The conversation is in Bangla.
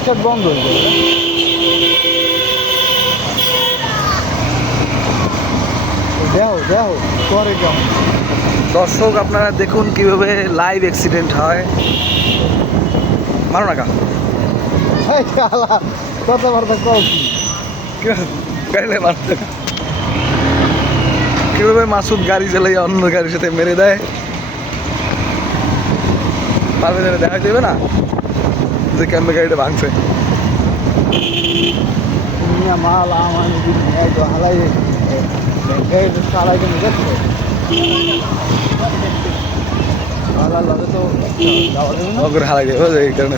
স্টার্ট বন্ধ হয়ে যাবে। দেখো দেখো পরে কেমন। দর্শক আপনারা দেখুন কিভাবে লাইভ অ্যাক্সিডেন্ট হয়। মারো না কা কথাবার্তা কও কি গাড়ি মারতে কিভাবে মাসুদ গাড়ি চালাই অন্য গাড়ির সাথে মেরে দেয়। পারবে দেখা দেবে না যে কেমন গাড়িটা ভাঙছে। মাল আমার হালাই চালাই কেন দেখছো হালার লগে তো যাওয়া যাবে না। হালাই দেবে এই কারণে